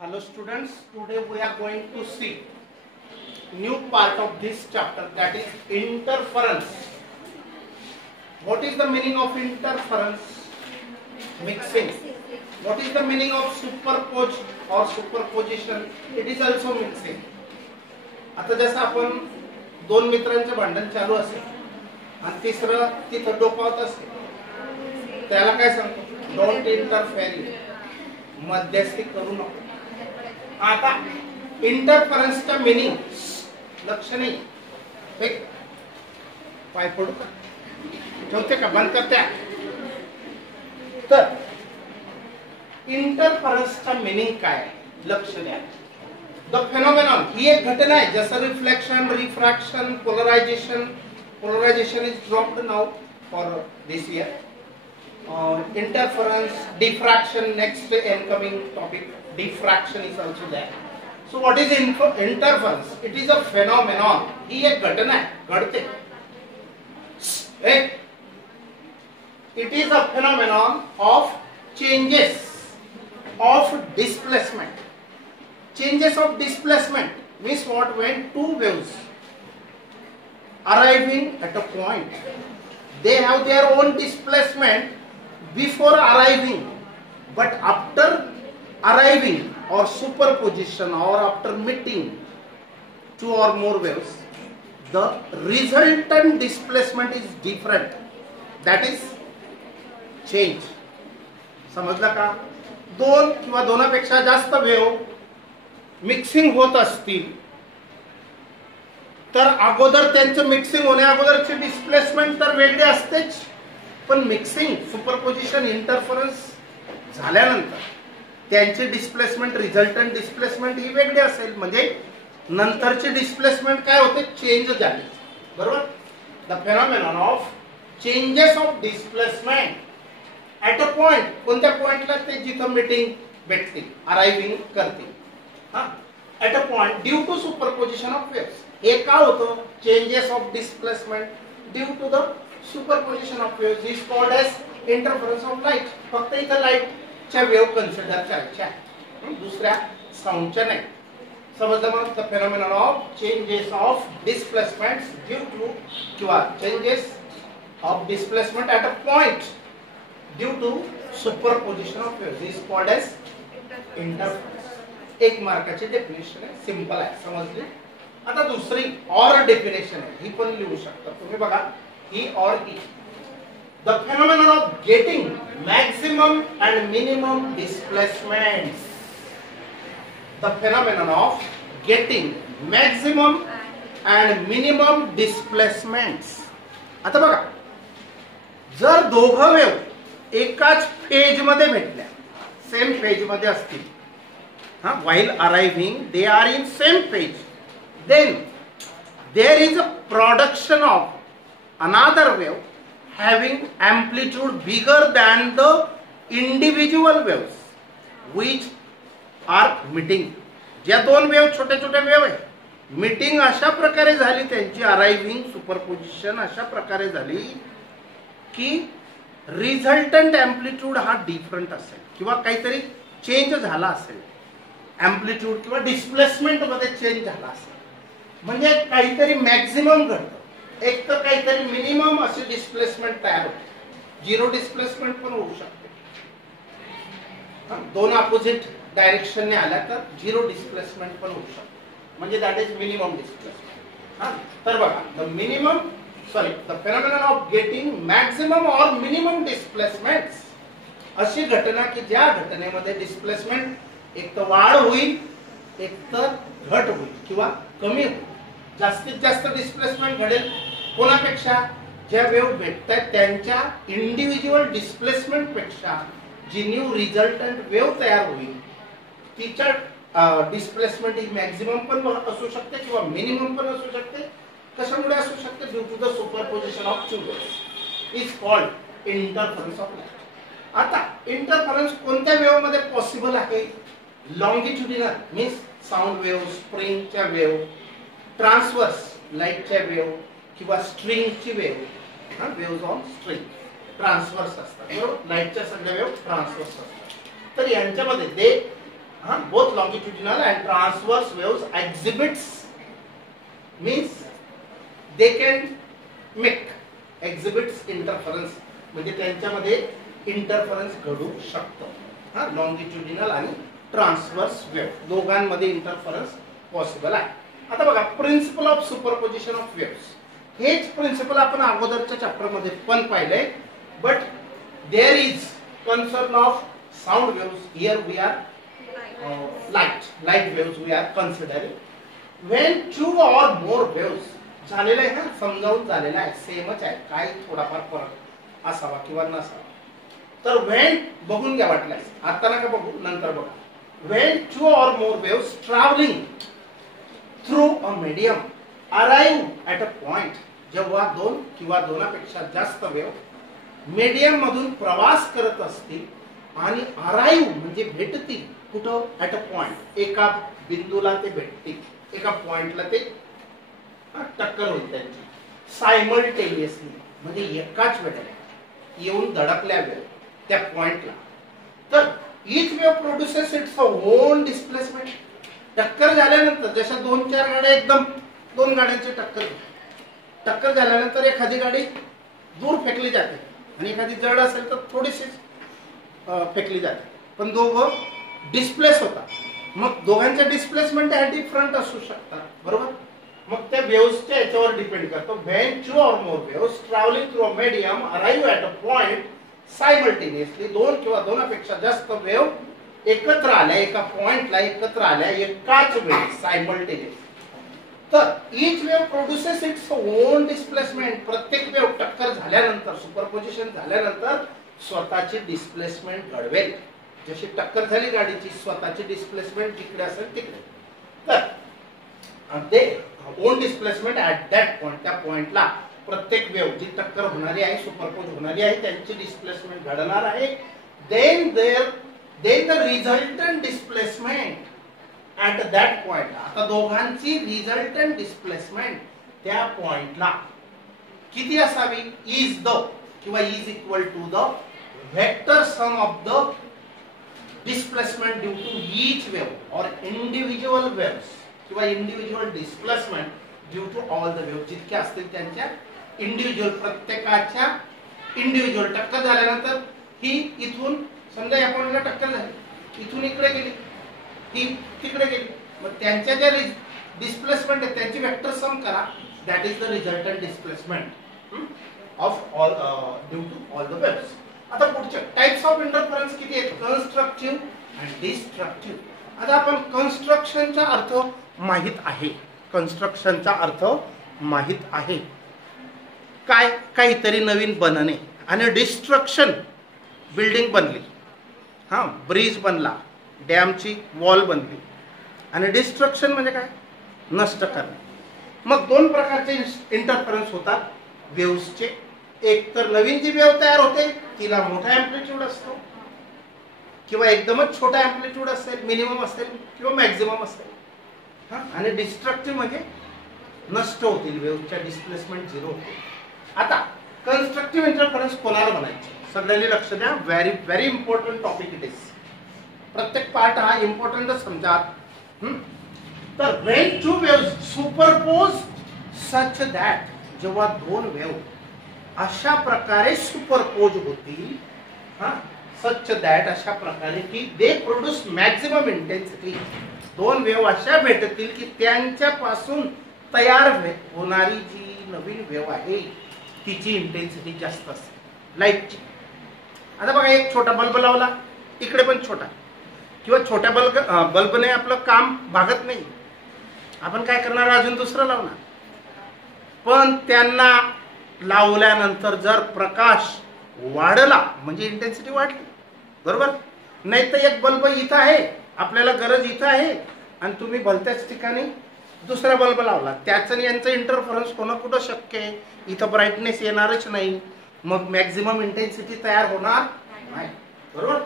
Hello students, today we are going to see new part of this chapter, that is interference. What is the meaning of interference? Mixing. What is the meaning of superpose or superposition? It is also mixing. आता जसं आपण दोन मित्रांचे भांडण चालू असेल आणि तिसरं तिथं डोकावत असेल, त्याला काय सांगतो? डोंट इंटरफेअर, मध्यस्थी करू नको. आता इंटरफरन्सचा मीनिंग लक्ष नाही, ठीक? पाय पडू का, ठेवते का, बंद करते? तर इंटरफरन्सचा मीनिंग काय, लक्ष द्या. द फेनोमेनॉन ही एक घटना आहे, जसं reflection, refraction, polarization. Polarization is dropped now for this year. Interference, diffraction, next incoming topic. Diffraction is also there. So what is interference? It is a phenomenon. ही एक घटना है, घडते. It is a phenomenon of changes of displacement. Changes of displacement means what? When two waves arriving at a point, they have their own displacement before arriving, but after arriving or superposition or after meeting two or more waves, the resultant displacement is different. That is change. समजलं का? दोन किंवा दोनापेक्षा जास्त wave mixing होत असतील तर अगोदर त्यांचं मिक्सिंग होण्या अगोदरची डिस्प्लेसमेंट तर वेगळी असतेच, पण मिक्सिंग, सुपरपोजिशन, इंटरफरन्स झाल्यानंतर त्यांची डिस्प्लेसमेंट, रिझल्टंट डिस्प्लेसमेंट ही वेगळी असेल. म्हणजे नंतरची डिस्प्लेसमेंट काय होते? चेंज झाली, बरोबर? The phenomenon of changes of displacement at a point. कोणत्या पॉइंटला? ते जिथं मीटिंग भेटतील, अरायव्हिंग करतील. At a point due to superposition of waves. हे का होतं? Changes of displacement due to the superposition of waves is called as interference of light. फक्त इथं लाईटच्या वेव्ह कन्सिडर करायच्या, दुसऱ्या साऊंडच्या नाही. समजलं मग? The phenomenon of changes of displacements due to किंवा changes of displacement at a point due to superposition of waves is called as interference. एक मार्काची डेफिनेशन आहे, सिंपल आहे, समजली? आता दुसरी और डेफिनेशन आहे, ही पण लिहू शकता तुम्ही. बघा, he or he, the phenomenon of getting maximum and minimum displacements. The phenomenon of getting maximum and minimum displacements. आता बघा, जर दोघं वेव्ह एकाच फेज मध्ये भेटल्या, सेम फेज मध्ये असतील, while arriving they are in same phase, then there is a production of another wave having amplitude bigger than the individual waves which are meeting. ज्या दोन वेव, छोटे छोटे वेव आहे, मीटिंग अशा प्रकारे झाली, त्यांची अरायव्हिंग, सुपरपोजिशन अशा प्रकारे झाली की रिझल्टंट अँप्लिट्यूड हा डिफरंट असेल किंवा काहीतरी चेंज झाला असेल. अँप्लिट्यूड किंवा डिस्प्लेसमेंट मध्ये चेंज झाला असेल, म्हणजे काहीतरी मॅक्झिमम घडतं, एक तर काहीतरी मिनिमम असे डिस्प्लेसमेंट तयार होते. झिरो डिस्प्लेसमेंट पण होऊ शकते, दोन अपोजिट डायरेक्शनने आल्या तर झिरो डिस्प्लेसमेंट पण होऊ शकते, म्हणजे दॅट इज मिनिमम डिस्प्लेसमेंट. तर बघा, the phenomenon of getting maximum और मिनिमम डिस्प्लेसमेंट्स, अशी घटना की ज्या घटनेमध्ये डिस्प्लेसमेंट एक तर वाढ होईल, एक तर घट होईल किंवा कमी होईल. जास्तीत जास्त डिस्प्लेसमेंट घडेल कोणापेक्षा? ज्या वेव्ह भेटतात त्यांच्या इंडिव्हिज्युअल डिस्प्लेसमेंट पेक्षा जी न्यू रिझल्टंट वेव्ह तयार होईल तिच्या डिस्प्लेसमेंट ही मॅक्झिमम पण असू शकते किंवा मिनिमम पण असू शकते. कशामुळे असू शकते? Due to the superposition of two waves is called interference of light. आता इंटरफरन्स कोणत्या वेव्ह मध्ये पॉसिबल आहे? लॉंगिट्युडिनल मीन्स साऊंड वेव्ह, स्प्रिंगच्या वेव्ह, ट्रान्सवर्स लाईटच्या वेव्ह किंवा स्ट्रिंगची wave, waves on string transverse असतात, बरोबर? लाईटच्या सगळ्या वेव्ह ट्रान्सवर्स असतात. तर यांच्यामध्ये दे both longitudinal and transverse waves exhibits means they can make exhibits interference म्हणजे त्यांच्यामध्ये इंटरफरन्स घडू शकतो लॉंगिट्युडिनल आणि ट्रान्सवर्स वेव्ह दोघांमध्ये इंटरफरन्स पॉसिबल आहे. आता बघा principle of superposition of waves हेच प्रिन्सिपल आपण अगोदरच्या चॅप्टर मध्ये पण पाहिलंय but there is concern of sound waves here we are light waves we are considering when two or more waves झालेलं आहे ना समजावून झालेलं आहे सेमच आहे काही थोडाफार फरक असावा किंवा नसावा. तर व्हेन बघून घ्या वाटल्यास आता नका बघू नंतर बघा when two or more waves travelling through a medium arrive at a point जेव्हा दोन किंवा दोनापेक्षा जास्त वेव्ह मीडियम मधून प्रवास करत असतील आणि अराइव्ह म्हणजे भेटतील कुठं ॲट अ पॉइंट एका बिंदूला ते भेटतील एका पॉइंटला ते टक्कर होईल त्यांची सायमल्टेनियसली म्हणजे एकाच वेळेला येऊन धडकल्या वेळ त्या पॉइंटला. तर each wave produces its own displacement. टक्कर झाल्यानंतर जशा 2-4 गाड्या एकदम 2 गाड्यांची टक्कर झाल्यानंतर एखादी गाडी दूर फेकली जाते आणि एखादी जड असेल तर थोडीशी फेकली जाते पण दोघं डिस्प्लेस होतात. मग दोघांच्या डिस्प्लेसमेंट डिफरंट असू शकतात बरोबर. मग त्या वेव्हच्या याच्यावर डिपेंड करतो. When two or more waves travelling through a medium arrive at a point simultaneously दोन किंवा दोनापेक्षा जास्त वेव्ह एकत्र आल्या एका पॉइंटला एकत्र आल्या एकाच वेळी सायमल्टेनियस. तर each wave produces its own displacement. प्रत्येक वेव्ह टक्कर झाल्यानंतर सुपरपोजिशन झाल्यानंतर स्वतःची डिस्प्लेसमेंट घडवेल. जशी टक्कर झाली गाडीची स्वतःची डिस्प्लेसमेंट जिकडे असेल तिकडे. तर ते on displacement at that point त्या पॉइंटला प्रत्येक वेव्ह जी टक्कर होणारी आहे सुपरपोज होणारी आहे त्यांची डिस्प्लेसमेंट घडणार आहे. Then the resultant displacement at that point. आता दोघांची रिझल्टंट डिस्प्लेसमेंट त्या पॉइंटला किती असावी इज द किंवा is equal to the vector sum of the displacement due to each wave or individual waves किंवा individual displacement due to all the wave जितके असतील त्यांच्या इंडिव्हिज्युअल प्रत्येकाच्या इंडिव्हिज्युअल. टक्कर झाल्यानंतर ही इथून समजा या पॉइंटला टक्कर झाली इथून इकडे गेली ही तिकडे गेली मग त्यांच्या ज्या डिस्प्लेसमेंट आहे त्यांची वेक्टर सम करा that is the resultant displacement of all due to all the waves. आता पुढचे टाइप्स ऑफ इंटरफरन्स किती आहेत कन्स्ट्रक्टिव्ह आणि डिस्ट्रक्टिव्ह. आता आपण कन्स्ट्रक्शनचा अर्थ माहित आहे. कन्स्ट्रक्शनचा अर्थ माहित आहे काय काहीतरी नवीन बनणे आणि डिस्ट्रक्शन बिल्डिंग बनली ब्रिज बनला डॅमची वॉल बनली आणि डिस्ट्रक्शन म्हणजे काय नष्ट करणे. मग 2 प्रकारचे इंटरफरन्स होतात वेव्हजचे. एक तर नवीन जी वेव्ह तयार होते तिला मोठा अँप्लिट्यूड असतो किंवा एकदमच छोटा अँप्लिट्यूड असेल मिनिमम असेल किंवा मॅक्झिमम असेल आणि डिस्ट्रक्टिव्ह म्हणजे नष्ट होतील वेव्हच्या डिस्प्लेसमेंट 0 होते. आता कन्स्ट्रक्टिव्ह इंटरफरन्स कोणाला म्हणायचे सगळ्यांनी लक्ष द्या. Very very important topic it is. प्रत्येक पार्ट हा इम्पॉर्टंटच समजा. तर when two waves superpose such that जेव्हा 2 वेव्ह अशा प्रकारे सुपरपोज होतील सच दॅट अशा प्रकारे की they produce maximum intensity. 2 wave अशा भेटतील की त्यांच्यापासून तयार होणारी जी नवीन वेव्ह आहे तिची इंटेन्सिटी जास्त असते लाईटची. आता बघा एक छोटा बल्ब लावला इकडे पण छोटा किंवा छोट्या बल्बने आपलं काम भागत नाही आपण काय करणार अजून दुसरा लावणार. पण त्यांना लावल्यानंतर जर प्रकाश वाढला म्हणजे इंटेन्सिटी वाढली बरोबर. नाही तर एक बल्ब इथं आहे आपल्याला गरज इथं आहे आणि तुम्ही भलत्याच ठिकाणी दुसरा बल्ब लावला त्याचं यांचं इंटरफरन्स होणं कुठं शक्य आहे. इथं ब्राईटनेस येणारच नाही मग मॅक्झिमम इंटेन्सिटी तयार होणार नाही बरोबर.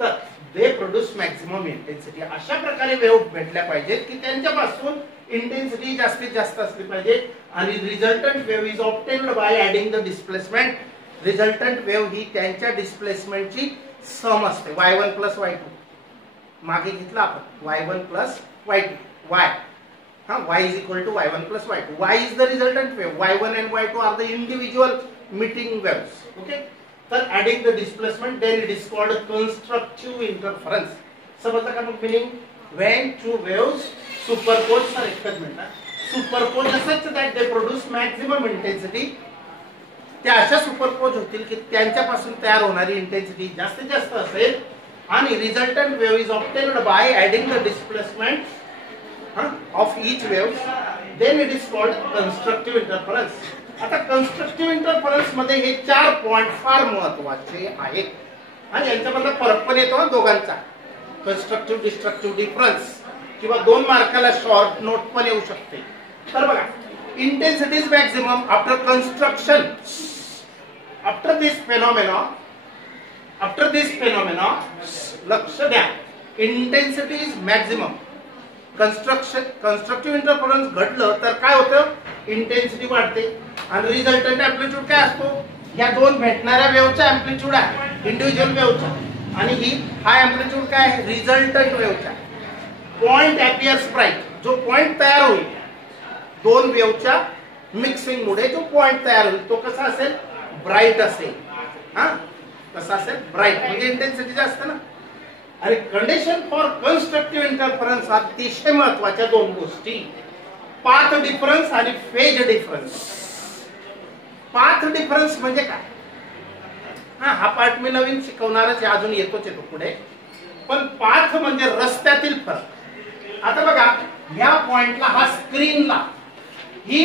तर दे प्रोड्यूस मॅक्झिमम इंटेन्सिटी. अशा प्रकारे वेव्ह भेटल्या पाहिजेत की त्यांच्यापासून इंटेन्सिटी जास्तीत जास्त असली पाहिजे आणि resultant wave is obtained by adding the displacement. Resultant wave ही त्यांच्या डिस्प्लेसमेंटची सम असते y1 + y2 मागे घेतला आपण y1 प्लस y2 y हा y is equal to y1 plus y2 y is the resultant wave y1 and y2 are the individual meeting waves okay तर adding the displacement then it is called constructive interference समजलं का मग meaning when two waves superpose sir एकच minute superpose such that they produce maximum intensity त्या अशा superpose होतील की त्यांच्यापासून तयार होणारी इंटेन्सिटी जास्तीत जास्त असेल आणि resultant wave is obtained by adding the displacement of each wave then it is called constructive interference आता कंस्ट्रक्टिव्ह इंटरफरन्स मध्ये हे 4 पॉइंट फार महत्त्वाचे आहेत आणि यांच्यामधला फरक पण येतो दोघांचा कंस्ट्रक्टिव्ह डिस्ट्रक्टिव्ह डिफरन्स किंवा 2 मार्काला शॉर्ट नोट पण येऊ शकते तर बघा intensity is maximum after construction after this phenomena लक्ष द्या intensity is maximum constructive interference घडलं तर काय होतं इंटेन्सिटी वाढते आणि रिझल्टंट एम्प्लिट्यूड काय असतो या दोन भेटणाऱ्या वेव्हचा एम्प्लिट्यूड आहे इंडिव्हिज्युअल वेव्हचा आणि हा एम्प्लिट्यूड काय आहे रिझल्टंट वेव्हचा पॉइंट अपीयर्स ब्राइट जो पॉइंट तयार होईल दोन वेव्हच्या मिक्सिंग मुळे जो पॉइंट तयार होईल तो कसा असेल ब्राइट असेल हा कसा असेल ब्राइट म्हणजे इंटेन्सिटी जास्त ना आणि कंडिशन फॉर कंस्ट्रक्टिव्ह इंटरफरन्स अतिशय महत्त्वाच्या 2 गोष्टी पाथ डिफरन्स आणि फेज डिफरन्स पाथ डिफरन्स म्हणजे काय हा पार्ट मी नवीन शिकवणारच अजून येतोच पुढे पण पाथ म्हणजे रस्त्यातील फरक आता बघा या पॉइंटला हा स्क्रीनला ही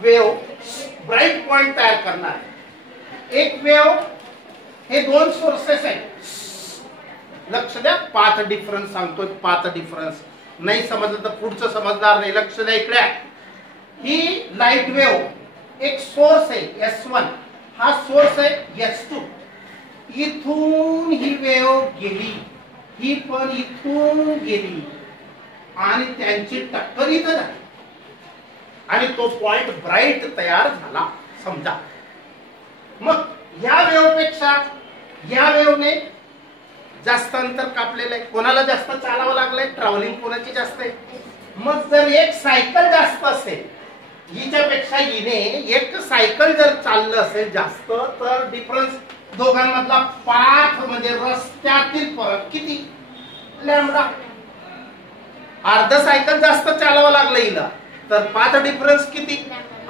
वेव्ह ब्राइट पॉइंट तयार करणार आहे एक वेव्ह हे 2 सोर्सेस आहेत लक्ष द्या पाथ डिफरन्स सांगतोय पाथ डिफरन्स नाही समजलं तर पुढचं समजणार नाही लक्ष द्या इकडे ही लाईट वेव्ह एक सोर्स आहे S1 हा सोर्स आहे S2 इथून ही वेव्ह गेली ही पण इथून गेली आणि त्यांची टक्कर इथं झाली आणि तो पॉइंट ब्राइट तयार झाला समजा मग या वेव्ह पेक्षा या वेव्हने जास्त अंतर कापलेलं आहे कोणाला जास्त चालावं लागलंय ट्रॅव्हलिंग कोणाची जास्त आहे मग जर एक सायकल जास्त असेल हिच्यापेक्षा हिने एक सायकल जर चाललं असेल जास्त तर डिफरन्स दोघांमधला पाथ म्हणजे रस्त्यातील फरक किती लॅम्बडा अर्धा सायकल जास्त चालावं लागलं हिला तर पाथ डिफरन्स किती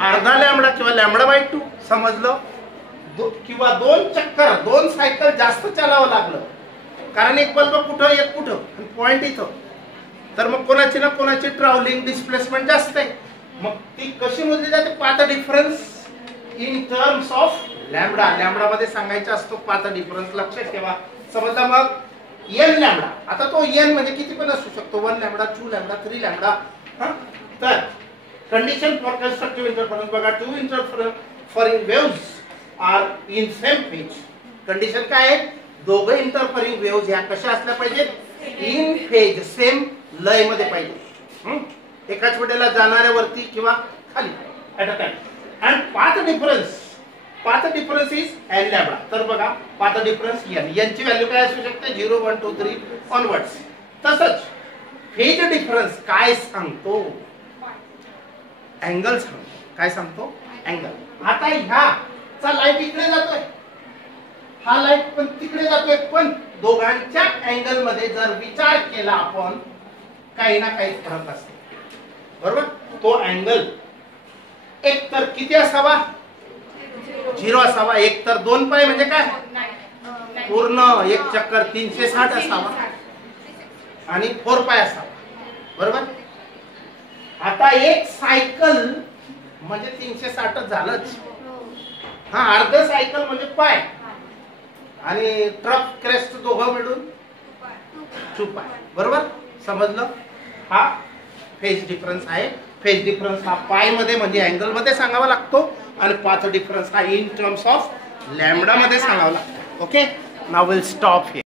अर्धा लॅम्बडा किंवा लॅम्बडा बाय 2 समजलं किंवा 2 चक्कर 2 सायकल जास्त चालावं लागलं कारण एक बल्ब कुठं एक कुठं पॉइंट इथं तर मग कोणाची ना कोणाची ट्रॅव्हलिंग डिस्प्लेसमेंट जास्त आहे मग ती कशी मोजली जाते path difference in terms of lambda lambda मध्ये सांगायचा असतो पाथ डिफरन्स लक्षात ठेवा समजला मग n लॅम्बडा आता तो n म्हणजे किती पण असू शकतो 1 लॅम्बडा 2 लॅम्बडा 3 लॅम्बडा तर कंडिशन फॉर कंस्ट्रक्टिव्ह इंटरफरन्स बघा 2 interfering waves are in same phase condition काय आहे दोघे इंटरफरिंग वेव्हज ह्या कशा असल्या पाहिजेत इन फेज सेम लय मध्ये पाहिजे एकाच वेळेला जाणाऱ्या वरती किंवा खाली at a time and path difference is n lambda तर बघा पाथ डिफरन्स n यांची व्हॅल्यू काय असू शकते 0 1 2 3 ऑनवर्ड्स तसंच फेज डिफरन्स काय सांगतो अँगल सांगतो काय सांगतो अँगल आता ह्याचा लाईट इकडे जातोय हा लाईट पण तिकडे जातोय पण दोघांच्या अँगल मध्ये जर विचार केला आपण काही ना काही फरक असतो बरोबर तो अँगल एक तर किती असावा 0 असावा एक तर 2 पाय म्हणजे काय पूर्ण एक चक्कर 360 असावा आणि 4 पाय असावा बरोबर आता एक सायकल म्हणजे 360 झालंच हा अर्ध सायकल म्हणजे पाय आणि ट्रक क्रेस्ट दोघं मिळून 2 पाय बरोबर समजलं हा फेज डिफरन्स आहे फेज डिफरन्स हा पाय मध्ये म्हणजे अँगल मध्ये सांगावा लागतो आणि पाथ डिफरन्स हा इन टर्म्स ऑफ लॅम्बडा मध्ये सांगावा लागतो okay now will stop here